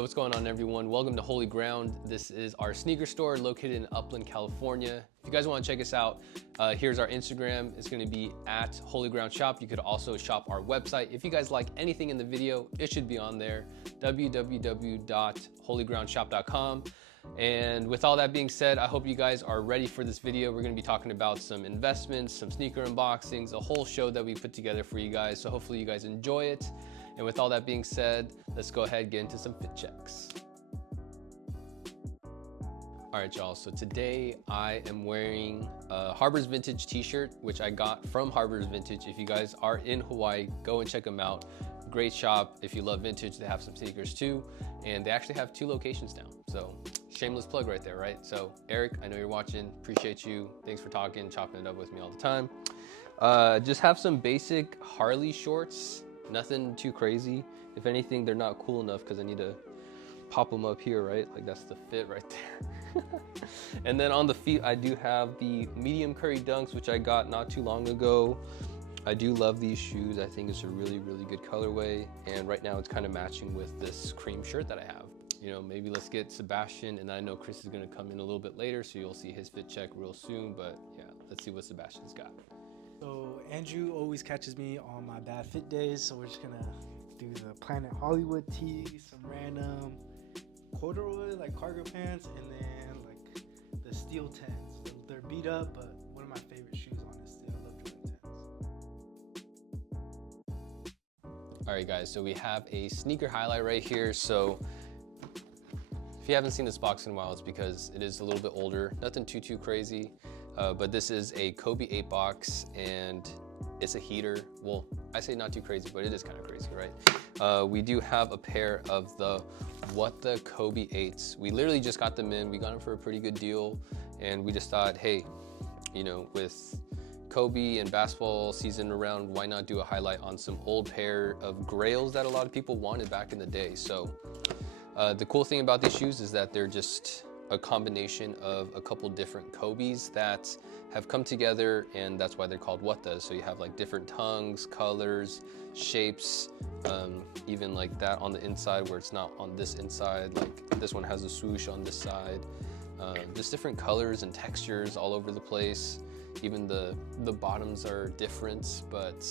What's going on, everyone? Welcome to Holy Ground. This is our sneaker store located in Upland, California. If you guys want to check us out, here's our Instagram. It's going to be at Holy Ground Shop. You could also shop our website. If you guys like anything in the video, it should be on there, www.holygroundshop.com. And with all that being said, I hope you guys are ready for this video. We're going to be talking about some investments, some sneaker unboxings, a whole show that we put together for you guys. So hopefully you guys enjoy it. And with all that being said, let's go ahead and get into some fit checks. All right, y'all, so today I am wearing a Harbor's Vintage t-shirt, which I got from Harbor's Vintage. If you guys are in Hawaii, go and check them out. Great shop. If you love vintage, they have some sneakers too. And they actually have 2 locations now. So shameless plug right there, right? So Eric, I know you're watching, appreciate you. Thanks for talking, chopping it up with me all the time. Just have some basic Harley shorts. Nothing too crazy. If anything, they're not cool enough because I need to pop them up here, right? Like that's the fit right there. And then on the feet, I do have the medium curry dunks, which I got not too long ago. I do love these shoes. I think it's a really, really good colorway. And right now it's kind of matching with this cream shirt that I have. You know, maybe let's get Sebastian, and I know Chris is gonna come in a little bit later, so you'll see his fit check real soon, but yeah, let's see what Sebastian's got. So Andrew always catches me on my bad fit days, so we're just gonna do the Planet Hollywood tee, some random corduroy like cargo pants, and then like the steel 10s. They're beat up, but one of my favorite shoes, honestly. I love Jordan 10s. All right, guys, so we have a sneaker highlight right here. So if you haven't seen this box in a while, it's because it is a little bit older. Nothing too crazy. But this is a Kobe 8 box, and it's a heater. Well, I say not too crazy, but it is kind of crazy, right? We do have a pair of the Kobe 8s. We literally just got them in. We got them for a pretty good deal, and we just thought, hey, you know, with Kobe and basketball season around, why not do a highlight on some old pair of grails that a lot of people wanted back in the day? So the cool thing about these shoes is that they're just a combination of a couple different Kobe's that have come together, and that's why they're called Whattas. So you have like different tongues, colors, shapes, even like that on the inside where it's not on this inside. Like this one has a swoosh on this side. Just different colors and textures all over the place. Even the bottoms are different, but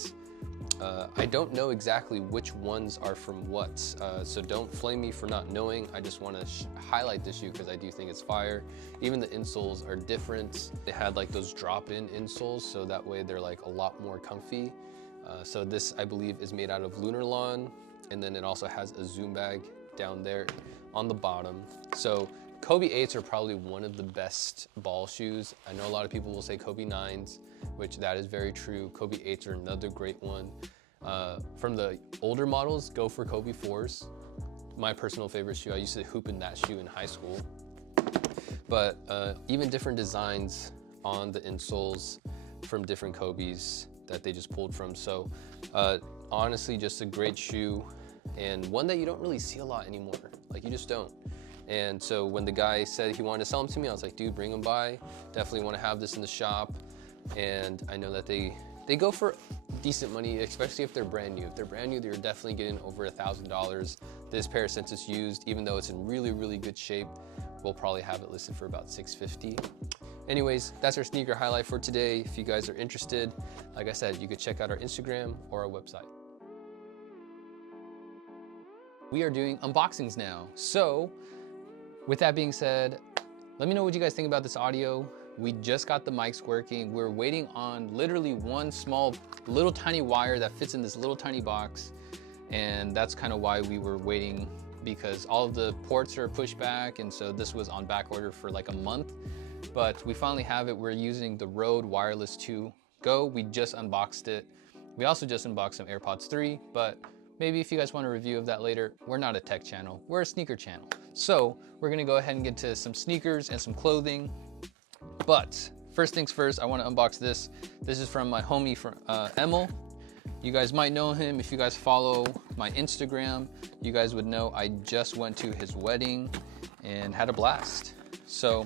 I don't know exactly which ones are from what, so don't flame me for not knowing. I just want to highlight this shoe because I do think it's fire. Even the insoles are different. They had like those drop-in insoles, so that way they're like a lot more comfy. So this, I believe, is made out of lunar lawn, and then it also has a zoom bag down there on the bottom. So Kobe 8s are probably one of the best ball shoes. I know a lot of people will say Kobe 9s, which that is very true. Kobe 8s are another great one. From the older models, go for Kobe 4s. My personal favorite shoe. I used to hoop in that shoe in high school. But even different designs on the insoles from different Kobe's that they just pulled from. So honestly, just a great shoe, and one that you don't really see a lot anymore. Like you just don't. And so when the guy said he wanted to sell them to me, I was like, dude, bring them by. Definitely want to have this in the shop. And I know that they go for decent money, especially if they're brand new. If they're brand new, you're definitely getting over $1,000. This pair, since it's used, even though it's in really, really good shape, we'll probably have it listed for about $650. Anyways, that's our sneaker highlight for today. If you guys are interested, like I said, you could check out our Instagram or our website. We are doing unboxings now. So with that being said, let me know what you guys think about this audio. We just got the mics working. We're waiting on literally one small, little tiny wire that fits in this little tiny box. And that's kind of why we were waiting, because all of the ports are pushed back. And so this was on back order for like a month, but we finally have it. We're using the Rode Wireless 2 Go. We just unboxed it. We also just unboxed some AirPods 3, but maybe if you guys want a review of that later. We're not a tech channel, we're a sneaker channel. So we're gonna go ahead and get to some sneakers and some clothing. But first things first, I wanna unbox this. This is from my homie from Emil. You guys might know him. If you guys follow my Instagram, you guys would know I just went to his wedding and had a blast. So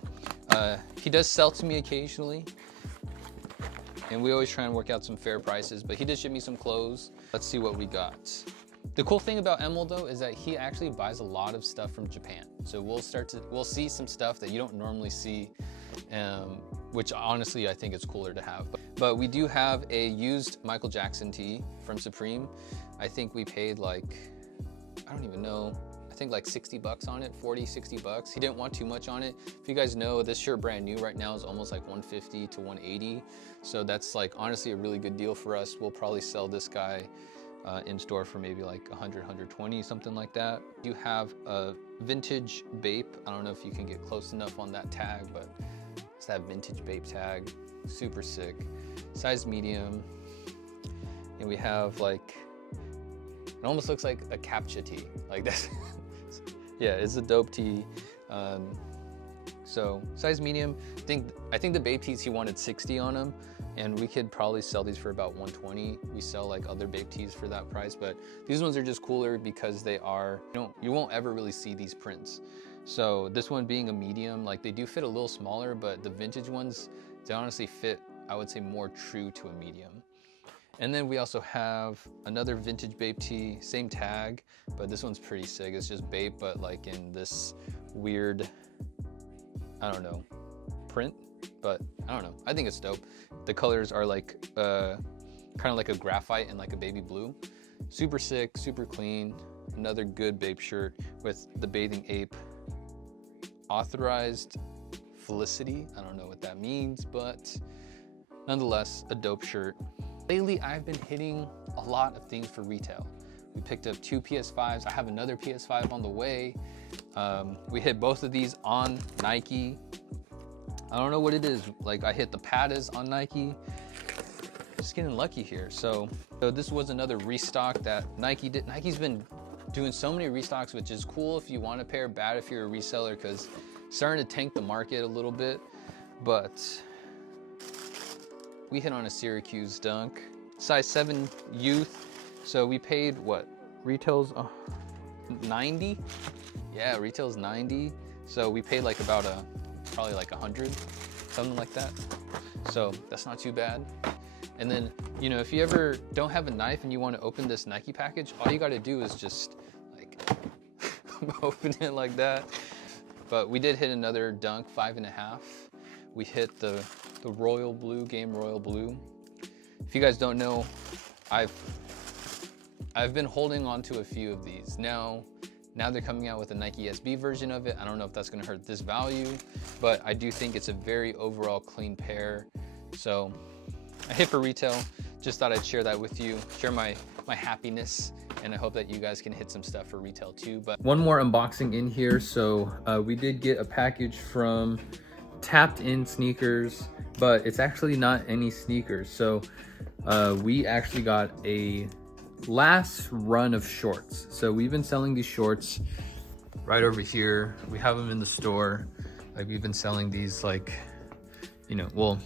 he does sell to me occasionally, and we always try and work out some fair prices, but he did ship me some clothes. Let's see what we got. The cool thing about Emil though is that he actually buys a lot of stuff from Japan. So we'll see some stuff that you don't normally see, which honestly I think it's cooler to have. But we do have a used Michael Jackson tee from Supreme. I think we paid like, I don't even know, I think like 60 bucks on it, 40, 60 bucks. He didn't want too much on it. If you guys know, this shirt brand new right now is almost like 150 to 180. So that's like honestly a really good deal for us. We'll probably sell this guy in store for maybe like 100, 120, something like that. You have a vintage Bape. I don't know if you can get close enough on that tag, but it's that vintage Bape tag, super sick. Size medium. And we have like, it almost looks like a captcha tee. Like this. Yeah, it's a dope tee. So size medium. I think the Bape tees he wanted 60 on them, and we could probably sell these for about 120. We sell like other Bape tees for that price, but these ones are just cooler because they are, you won't ever really see these prints. So this one being a medium, like they do fit a little smaller, but the vintage ones, they honestly fit, I would say, more true to a medium. And then we also have another vintage Bape tee, same tag, but this one's pretty sick. It's just Bape, but like in this weird, I don't know, print, but I don't know. I think it's dope. The colors are like, kind of like a graphite and like a baby blue. Super sick, super clean. Another good Bape shirt with the Bathing Ape authorized Felicity. I don't know what that means, but nonetheless, a dope shirt. Lately, I've been hitting a lot of things for retail. We picked up 2 PS5s. I have another PS5 on the way. We hit both of these on Nike. I don't know what it is. Like I hit the Patas on Nike. Just getting lucky here. So this was another restock that Nike did. Nike's been doing so many restocks, which is cool if you want a pair, bad if you're a reseller, because starting to tank the market a little bit. But we hit on a Syracuse dunk, size 7 youth. So we paid what? Retails 90? Yeah, retails 90. So we paid like about probably like 100, something like that. So that's not too bad. And then, you know, if you ever don't have a knife and you want to open this Nike package, all you got to do is just like open it like that. But we did hit another dunk, 5.5. We hit the royal blue, game royal blue. If you guys don't know, I've been holding on to a few of these. Now they're coming out with a Nike SB version of it. I don't know if that's gonna hurt this value, but I do think it's a very overall clean pair. So I hit for retail. Just thought I'd share that with you, share my happiness, and I hope that you guys can hit some stuff for retail too. But one more unboxing in here. So we did get a package from Tapped In Sneakers, but it's actually not any sneakers. So we actually got a last run of shorts. So we've been selling these shorts right over here. We have them in the store. Like we've been selling these, like, you know, well,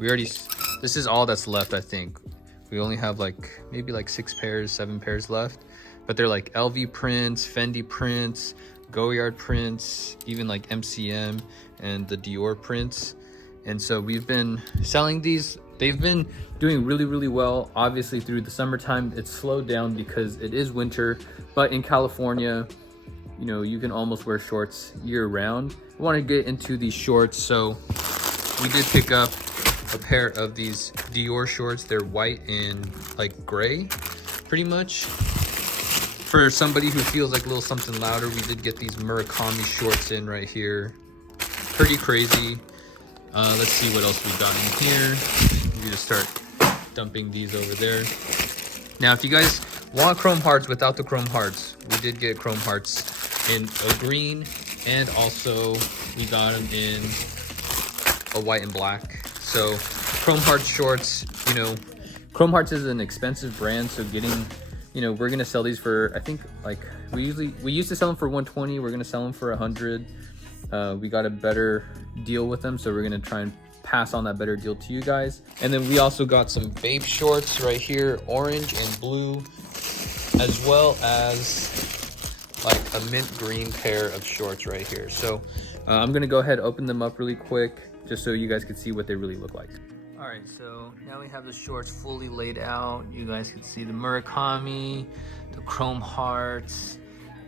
this is all that's left. I think we only have like maybe like 6 pairs, 7 pairs left, but they're like LV prints, Fendi prints, Goyard prints, even like MCM and the Dior prints. And so we've been selling these. They've been doing really, really well. Obviously through the summertime, it's slowed down because it is winter, but in California, you know, you can almost wear shorts year round. I want to get into these shorts. So we did pick up a pair of these Dior shorts. They're white and like gray, pretty much. For somebody who feels like a little something louder, we did get these Murakami shorts in right here. Pretty crazy. Let's see what else we got in here. We just start dumping these over there. Now, if you guys want chrome hearts without the chrome hearts, we did get chrome hearts in a green, and also we got them in a white and black. So chrome hearts shorts, you know, chrome hearts is an expensive brand, so getting, you know, we're gonna sell these for, I think, like we used to sell them for 120. We're gonna sell them for 100. We got a better deal with them, so we're gonna try and pass on that better deal to you guys. And then we also got some Bape shorts right here, orange and blue, as well as like a mint green pair of shorts right here. So I'm gonna go ahead and open them up really quick just so you guys can see what they really look like. Alright, so now we have the shorts fully laid out. You guys can see the Murakami, the Chrome Hearts,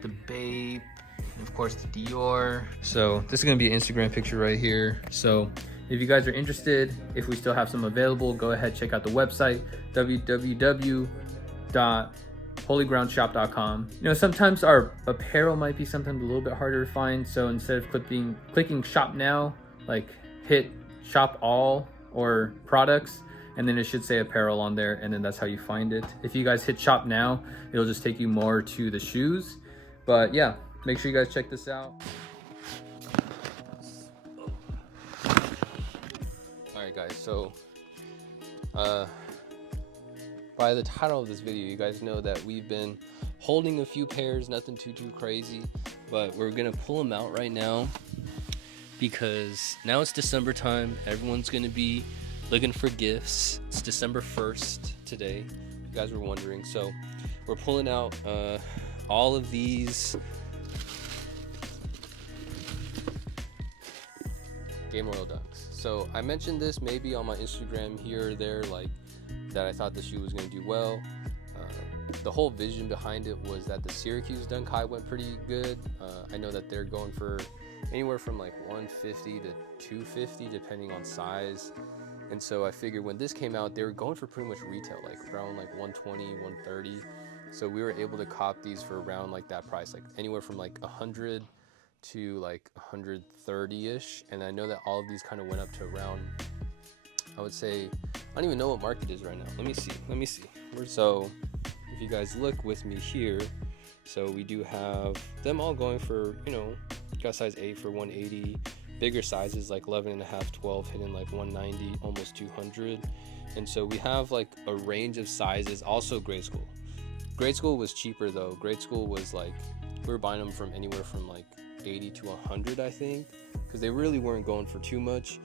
the Bape, and of course the Dior. So this is gonna be an Instagram picture right here. So if you guys are interested, if we still have some available, go ahead, check out the website, www.holygroundshop.com. You know, sometimes our apparel might be sometimes a little bit harder to find. So instead of clicking shop now, like hit shop all or products, and then it should say apparel on there, and then that's how you find it. If you guys hit shop now, it'll just take you more to the shoes. But yeah, make sure you guys check this out. Alright guys, so by the title of this video, you guys know that we've been holding a few pairs, nothing too crazy, but we're gonna pull them out right now because now it's December time. Everyone's gonna be looking for gifts. It's December 1st today, if you guys were wondering. So we're pulling out all of these Game Royal Dunks. So I mentioned this maybe on my Instagram here or there, like that I thought the shoe was going to do well. The whole vision behind it was that the Syracuse Dunk High went pretty good. I know that they're going for anywhere from like 150 to 250 depending on size. And so I figured when this came out, they were going for pretty much retail, like around like 120, 130. So we were able to cop these for around like that price, like anywhere from like 100 to like 130-ish. And I know that all of these kind of went up to around, I would say, I don't even know what market is right now. Let me see. So if you guys look with me here, so we do have them all going for, you know, got size 8 for 180, bigger sizes like 11 and a half, 12 hitting like 190, almost 200. And so we have like a range of sizes. Also grade school was cheaper though. Grade school was like, we were buying them from anywhere from like 80 to 100, I think, because they really weren't going for too much.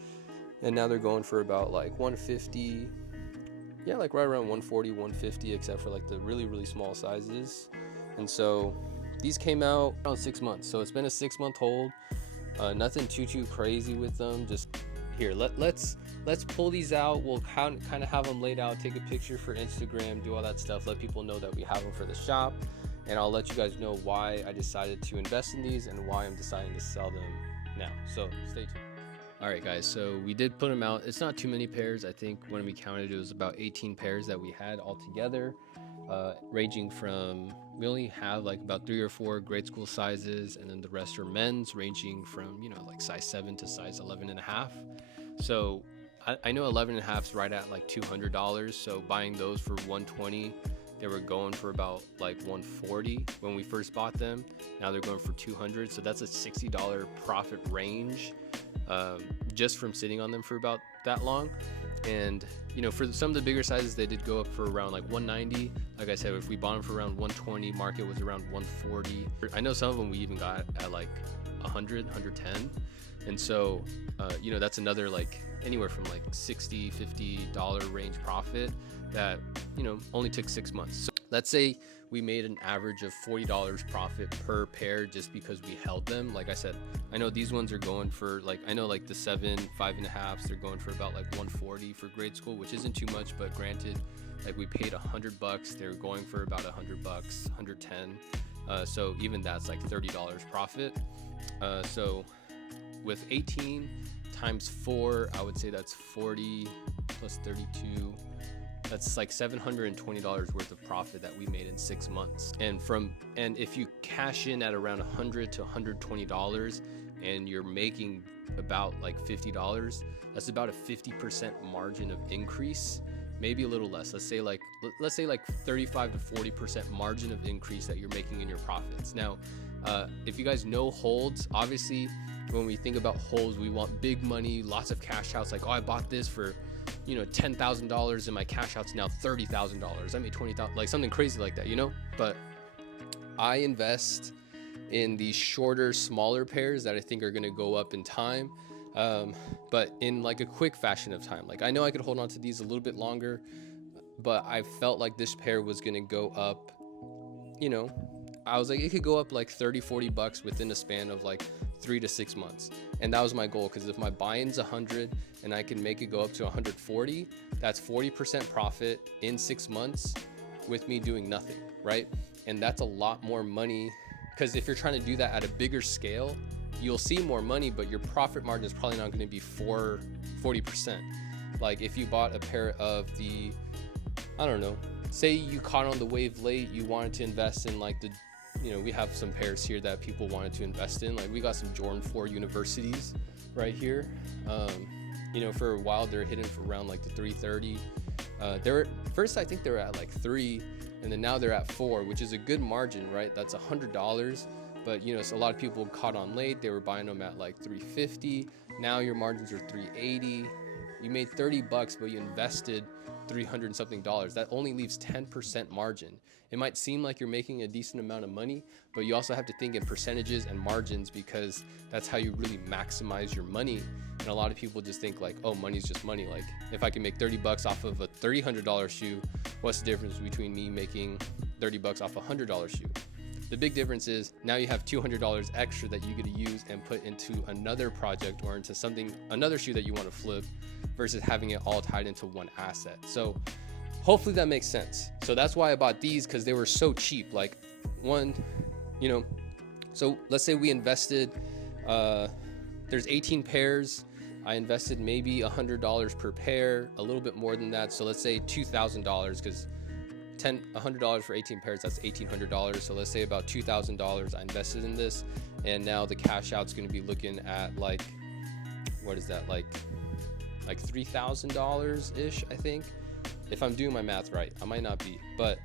And now they're going for about like 150, yeah, like right around 140, 150, except for like the really small sizes. And so these came out around 6 months, so it's been a 6-month hold. Nothing too crazy with them. Just here, let's pull these out. We'll kind of have them laid out, take a picture for Instagram, do all that stuff, let people know that we have them for the shop. And I'll let you guys know why I decided to invest in these and why I'm deciding to sell them now. So stay tuned. All right, guys, so we did put them out. It's not too many pairs. I think when we counted, it was about 18 pairs that we had all together, ranging from, we only have like about 3 or 4 grade school sizes, and then the rest are men's, ranging from, you know, like size 7 to size 11 and a half. So I know 11 and a half is right at like $200. So buying those for 120, they were going for about like 140 when we first bought them. Now they're going for 200. So that's a $60 profit range, just from sitting on them for about that long. And you know, for some of the bigger sizes, they did go up for around like 190. Like I said, if we bought them for around 120, market was around 140. I know some of them we even got at like 100, 110. And so, you know, that's another like anywhere from like $60, $50 range profit that, you know, only took 6 months. So let's say we made an average of $40 profit per pair just because we held them. Like I said, I know these ones are going for like, I know like the 7, 5.5s, they're going for about like 140 for grade school, which isn't too much, but granted, like we paid $100, they're going for about $100, 110. So even that's like $30 profit. So with 18 times 4, I would say that's 40 plus 32. That's like $720 worth of profit that we made in 6 months. And if you cash in at around $100 to $120 and you're making about like $50, that's about a 50% margin of increase, maybe a little less. Let's say like 35 to 40% margin of increase that you're making in your profits. Now, if you guys know holds, obviously when we think about holds, we want big money, lots of cash outs. Like, oh, I bought this for, you know, $10,000 and my cash out's now $30,000. I made $20,000, like something crazy like that, you know? But I invest in these shorter, smaller pairs that I think are gonna go up in time, but in like a quick fashion of time. Like I know I could hold on to these a little bit longer, but I felt like this pair was gonna go up, you know, I was like, it could go up like 30-40 bucks within a span of like 3 to 6 months. And that was my goal, because if my buy-in's 100 and I can make it go up to 140, that's 40% profit in 6 months with me doing nothing, right? And that's a lot more money, because if you're trying to do that at a bigger scale, you'll see more money, but your profit margin is probably not going to be 40%. Like if you bought a pair of the, I don't know, say you caught on the wave late, you wanted to invest in like the, you know, we have some pairs here that people wanted to invest in. Like we got some Jordan 4 universities right here. You know, for a while they're hitting for around like the 330. First I think they were at like 3, and then now they're at 4, which is a good margin, right? That's $100. But you know, so a lot of people caught on late. They were buying them at like 350. Now your margins are 380. You made 30 bucks, but you invested 300 and something dollars. That only leaves 10% margin. It might seem like you're making a decent amount of money, but you also have to think in percentages and margins, because that's how you really maximize your money. And a lot of people just think like, oh, money's just money. Like if I can make 30 bucks off of a $300 shoe, what's the difference between me making 30 bucks off a $100 shoe? The big difference is now you have $200 extra that you get to use and put into another project or into something, another shoe that you want to flip, versus having it all tied into one asset. So hopefully that makes sense. So that's why I bought these, because they were so cheap. Like one, you know, so let's say we invested, there's 18 pairs. I invested maybe $100 per pair, a little bit more than that. So let's say $2,000, because $100 for 18 pairs, that's $1,800. So let's say about $2,000 I invested in this, and now the cash out's going to be looking at like, what is that, like $3,000 ish, I think, if I'm doing my math right. I might not be, but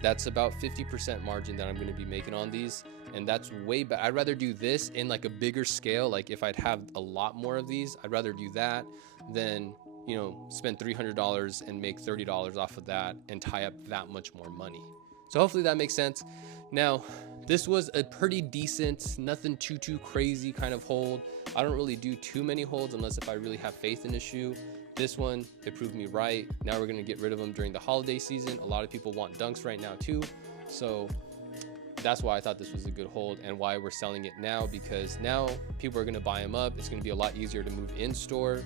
that's about 50% margin that I'm going to be making on these, and that's way better. I'd rather do this in like a bigger scale. Like if I'd have a lot more of these, I'd rather do that than, you know, spend $300 and make $30 off of that and tie up that much more money. So hopefully that makes sense. Now, this was a pretty decent, nothing too crazy kind of hold. I don't really do too many holds unless if I really have faith in a shoe. This one, it proved me right. Now we're gonna get rid of them during the holiday season. A lot of people want dunks right now too. So that's why I thought this was a good hold, and why we're selling it now, because now people are gonna buy them up. It's gonna be a lot easier to move in store,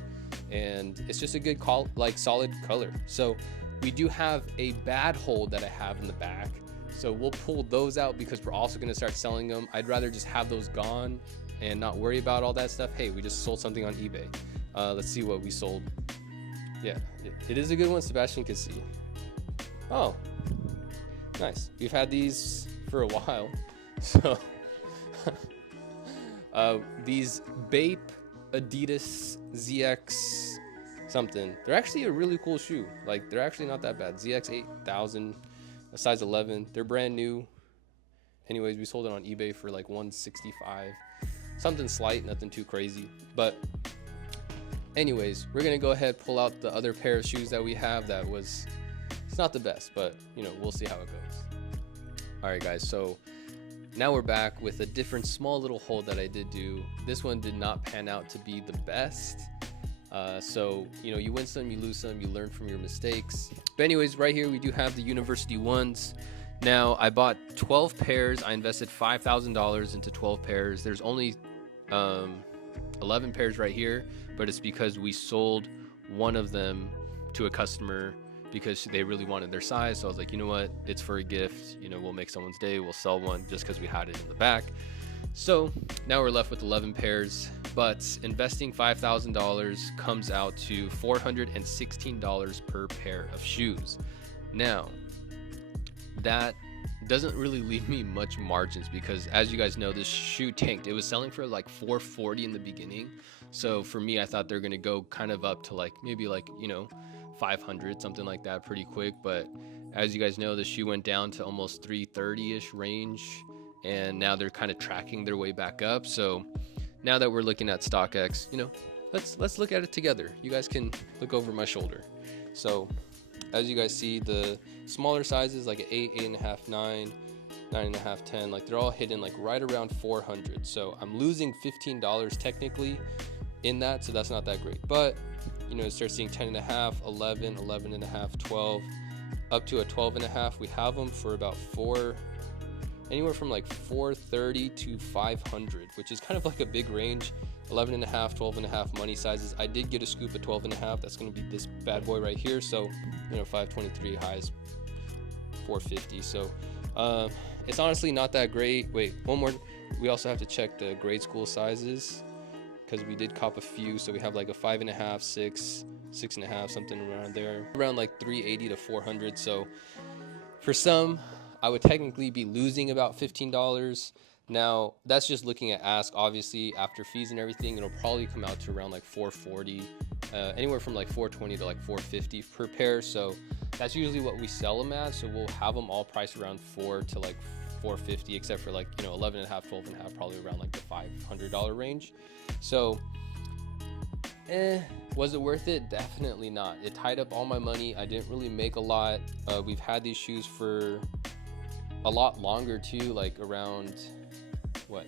and it's just a good call, like solid color. So we do have a bad hold that I have in the back, so we'll pull those out because we're also going to start selling them. I'd rather just have those gone and not worry about all that stuff. Hey, we just sold something on eBay. Let's see what we sold. Yeah, it is a good one. Sebastian can see. Oh, nice. We've had these for a while. So these Bape Adidas ZX something, they're actually a really cool shoe. Like they're actually not that bad. ZX 8000, a size 11. They're brand new. Anyways, we sold it on eBay for like $165, something slight, nothing too crazy. But anyways, we're gonna go ahead, pull out the other pair of shoes that we have. It's not the best, but you know, we'll see how it goes. All right guys, so now we're back with a different small little hold that I did do. This one did not pan out to be the best. So, you know, you win some, you lose some, you learn from your mistakes. But anyways, right here we do have the University ones. Now I bought 12 pairs. I invested $5,000 into 12 pairs. There's only 11 pairs right here, but it's because we sold one of them to a customer because they really wanted their size. So I was like, you know what, it's for a gift, you know, we'll make someone's day, we'll sell one just because we had it in the back. So now we're left with 11 pairs, but investing $5,000 comes out to $416 per pair of shoes. Now that doesn't really leave me much margins, because as you guys know, this shoe tanked. It was selling for like $440 in the beginning. So for me, I thought they're gonna go kind of up to like maybe like, you know, 500, something like that, pretty quick. But as you guys know, the shoe went down to almost 330-ish range, and now they're kind of tracking their way back up. So now that we're looking at StockX, you know, let's look at it together. You guys can look over my shoulder. So as you guys see, the smaller sizes like an 8, 8.5, 9, 9.5, 10, like they're all hitting like right around 400. So I'm losing $15 technically in that, so that's not that great. But you know, start seeing 10.5, 11, 11.5, 12, up to a 12.5. We have them for about anywhere from like 430 to 500, which is kind of like a big range. 11.5, 12.5 money sizes. I did get a scoop of 12.5. That's going to be this bad boy right here. So, 523, highs 450. So it's honestly not that great. Wait, one more. We also have to check the grade school sizes, because we did cop a few. So we have like a 5.5, 6, 6.5, something around there, around like 380 to 400. So for some, I would technically be losing about $15. Now that's just looking at ask. Obviously after fees and everything, it'll probably come out to around like 440, anywhere from like 420 to like 450 per pair. So that's usually what we sell them at. So we'll have them all priced around 4 to like 450, except for like 11.5, 12.5, probably around like the $500 range. So was it worth it? Definitely not. It tied up all my money. I didn't really make a lot. We've had these shoes for a lot longer too, like around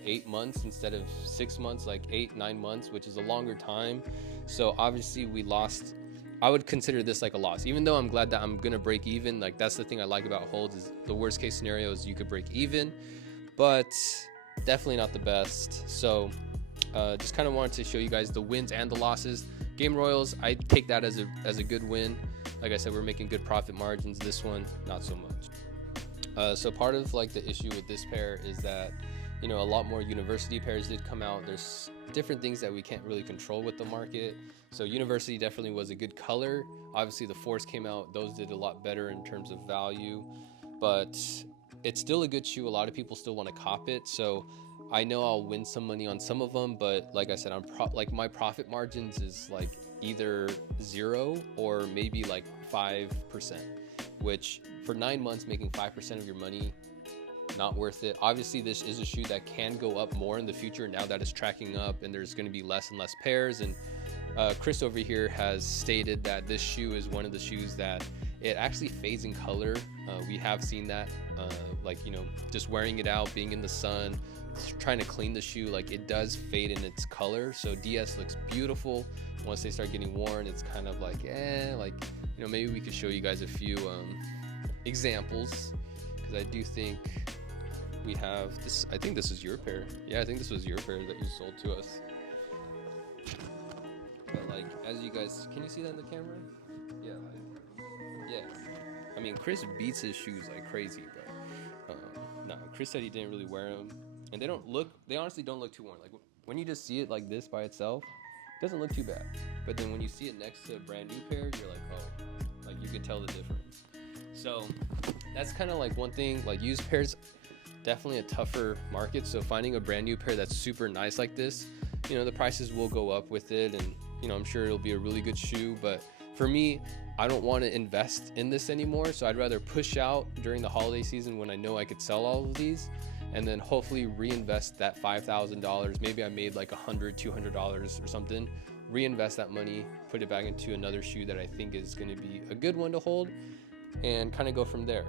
8 months instead of 6 months, like 8-9 months, which is a longer time. So obviously we lost. I would consider this like a loss, even though I'm glad that I'm gonna break even. Like that's the thing I like about holds, is the worst case scenario is you could break even, but definitely not the best. So just kind of wanted to show you guys the wins and the losses. Game Royals, I take that as a good win. Like I said, we're making good profit margins. This one, not so much. So part of like the issue with this pair is that a lot more university pairs did come out. There's different things that we can't really control with the market. So university definitely was a good color. Obviously the Force came out. Those did a lot better in terms of value, but it's still a good shoe. A lot of people still want to cop it. So I know I'll win some money on some of them, but like I said, my profit margins is like either 0 or maybe like 5%, which for 9 months, making 5% of your money, not worth it. Obviously this is a shoe that can go up more in the future now that it's tracking up and there's going to be less and less pairs. And Chris over here has stated that this shoe is one of the shoes that it actually fades in color. We have seen that, just wearing it out, being in the sun, trying to clean the shoe, like it does fade in its color. So DS looks beautiful. Once they start getting worn, it's kind of like maybe we could show you guys a few examples, because I do think we have this. I think this is your pair. Yeah, I think this was your pair that you sold to us. But like, as you guys, can you see that in the camera? Yeah, yeah. I mean, Chris beats his shoes like crazy, but no, Chris said he didn't really wear them, and they honestly don't look too worn. Like when you just see it like this by itself, it doesn't look too bad. But then when you see it next to a brand new pair, you're like, oh, like you could tell the difference. So that's kind of like one thing. Like used pairs, definitely a tougher market. So finding a brand new pair that's super nice like this, the prices will go up with it, and I'm sure it'll be a really good shoe. But for me, I don't want to invest in this anymore. So I'd rather push out during the holiday season when I know I could sell all of these, and then hopefully reinvest that $5,000. Maybe I made like $100, $200 or something. Reinvest that money, put it back into another shoe that I think is going to be a good one to hold, and kind of go from there.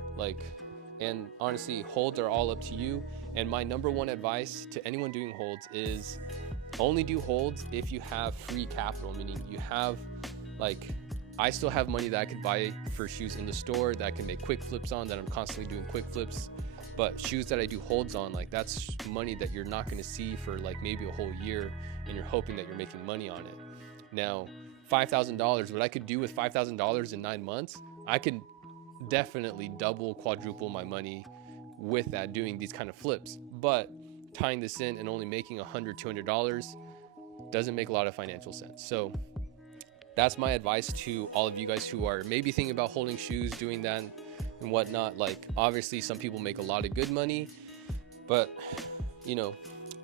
And honestly, holds are all up to you. And my number one advice to anyone doing holds is only do holds if you have free capital, meaning you have, like, I still have money that I could buy for shoes in the store that I can make quick flips on, that I'm constantly doing quick flips. But shoes that I do holds on, like that's money that you're not going to see for like maybe a whole year, and you're hoping that you're making money on it. Now, $5,000, what I could do with $5,000 in 9 months, I could definitely double, quadruple my money with that, doing these kind of flips. But tying this in and only making $100, $200 doesn't make a lot of financial sense. So that's my advice to all of you guys who are maybe thinking about holding shoes, doing that and whatnot. Like obviously some people make a lot of good money, but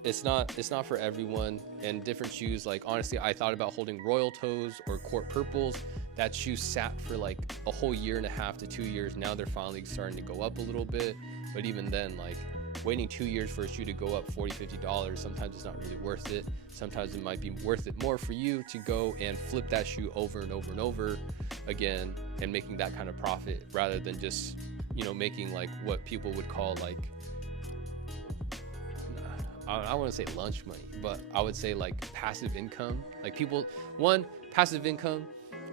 it's not for everyone. And different shoes, like honestly, I thought about holding Royal Toes or Court Purples. That shoe sat for like a whole 1.5 to 2 years. Now they're finally starting to go up a little bit, but even then, like waiting 2 years for a shoe to go up $40, $50, sometimes it's not really worth it. Sometimes it might be worth it more for you to go and flip that shoe over and over and over again and making that kind of profit, rather than just making like what people would call like, I want to say lunch money, but I would say like passive income. Like passive income,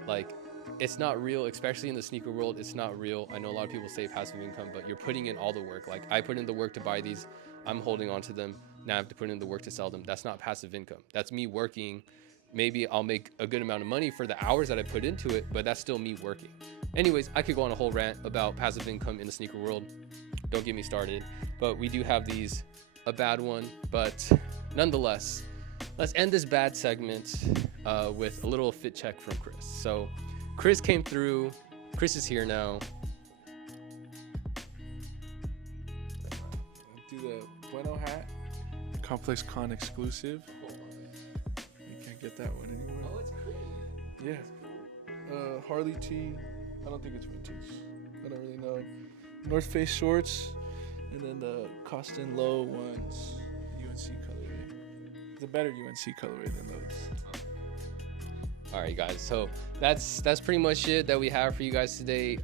like it's not real, especially in the sneaker world. It's not real. I know a lot of people say passive income, but you're putting in all the work. Like I put in the work to buy these, I'm holding on to them. Now I have to put in the work to sell them. That's not passive income. That's me working. Maybe I'll make a good amount of money for the hours that I put into it, but that's still me working. Anyways, I could go on a whole rant about passive income in the sneaker world. Don't get me started. But we do have these, a bad one, but nonetheless, let's end this bad segment with a little fit check from Chris. So Chris came through. Chris is here now. Do the Bueno hat, Complex Con exclusive. You can't get that one anywhere. Oh, it's cool. Yeah. Harley tee. I don't think it's vintage. I don't really know. North Face shorts, and then the Costin Low ones, UNC colorway. The better UNC colorway than those. All right, guys. So that's pretty much it that we have for you guys today.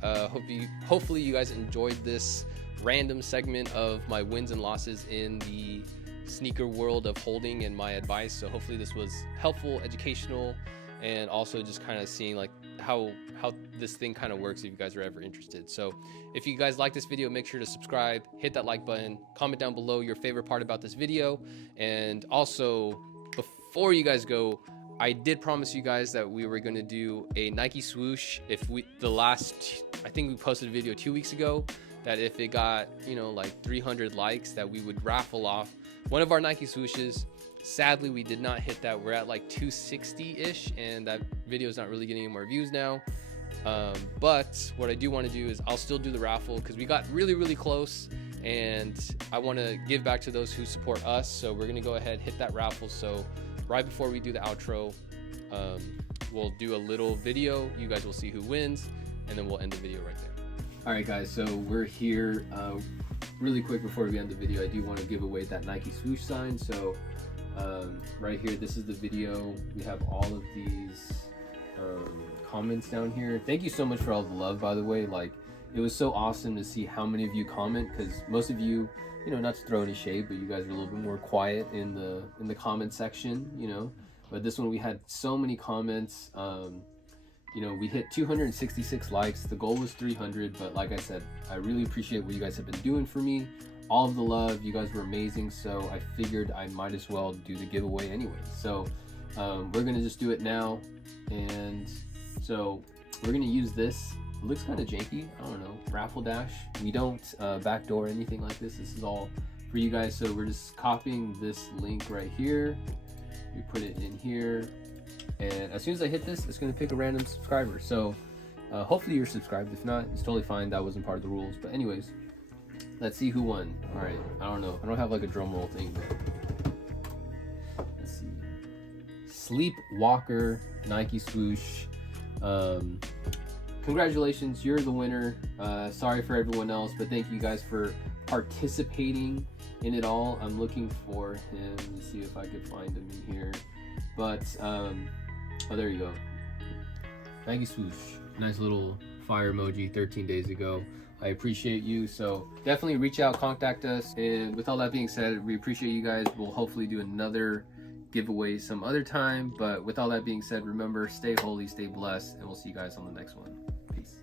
Hopefully you guys enjoyed this random segment of my wins and losses in the sneaker world of holding and my advice. So hopefully this was helpful, educational, and also just kind of seeing like how this thing kind of works if you guys are ever interested. So if you guys like this video, make sure to subscribe, hit that like button, comment down below your favorite part about this video. And also, before you guys go, I did promise you guys that we were going to do a Nike swoosh. I think we posted a video 2 weeks ago, that if it got, like 300 likes, that we would raffle off one of our Nike swooshes. Sadly, we did not hit that. We're at like 260-ish, and that video is not really getting any more views now. But what I do want to do is I'll still do the raffle because we got really, really close, and I want to give back to those who support us. So we're going to go ahead, hit that raffle. So right before we do the outro, we'll do a little video. You guys will see who wins, and then we'll end the video right there. All right, guys, so we're here. Really quick before we end the video, I do want to give away that Nike swoosh sign. So right here, this is the video. We have all of these comments down here. Thank you so much for all the love, by the way. Like, it was so awesome to see how many of you comment, because most of you, not to throw any shade, but you guys are a little bit more quiet in the comment section, but this one we had so many comments. We hit 266 likes. The goal was 300, but like I said, I really appreciate what you guys have been doing for me. All of the love, you guys were amazing, so I figured I might as well do the giveaway anyway. So we're gonna just do it now, and so we're gonna use this. It looks kind of janky, I don't know, Raffle Dash. We don't backdoor anything like this. This is all for you guys. So we're just copying this link right here. We put it in here, and as soon as I hit this, it's gonna pick a random subscriber. So hopefully you're subscribed. If not, it's totally fine. That wasn't part of the rules. But anyways, let's see who won. All right, I don't know. I don't have like a drum roll thing, but let's see. Sleepwalker Nike swoosh. Congratulations, you're the winner. Sorry for everyone else, but thank you guys for participating in it all. I'm looking for him. Let's see if I could find him in here. But oh, there you go. Nike swoosh. Nice little fire emoji 13 days ago. I appreciate you. So definitely reach out, contact us. And with all that being said, we appreciate you guys. We'll hopefully do another giveaway some other time. But with all that being said, remember, stay holy, stay blessed, and we'll see you guys on the next one. Peace.